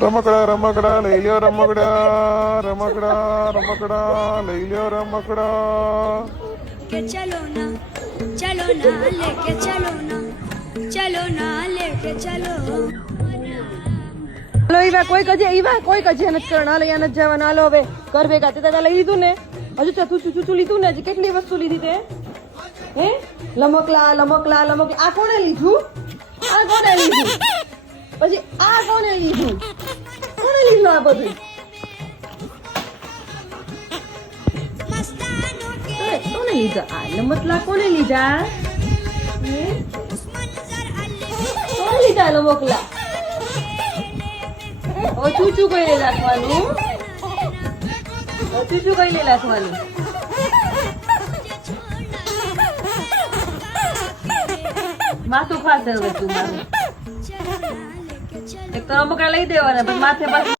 રમકડા રમકડા લઈ લ્યો રમકડા રમકડા રમકડા લઈ લ્યો રમકડા કે ચલો ના લેકે ચલો ના લેકે ચલો. હાલો ઈવા કોઈક હજી નથી કરવાનું. હાલો અહીંયા નથી જવાનું. હાલો હવે ઘર ભેગા તે તારા લઈ લીધું ને, હજુ ચોથું લીધું ને, હજી કેટલી વસ્તુ લીધી તે? હે લમકલા લમકલા લમકલા. આ કોને લીધું? આ કોને લીધું? પછી આ કોને લીધું? કોને લીધું આ બધું? કોને લીધા આ લમકલા? કોને લીધા? કોને લીધા લમકલા? હવે ચૂચું કઈ રાખવાનું? ચૂચું કઈ રાખવાનું? માથું ખાશે હવે તું મારું. એક તો રમકડા લઈ દેવાના, પછી માથે પાછું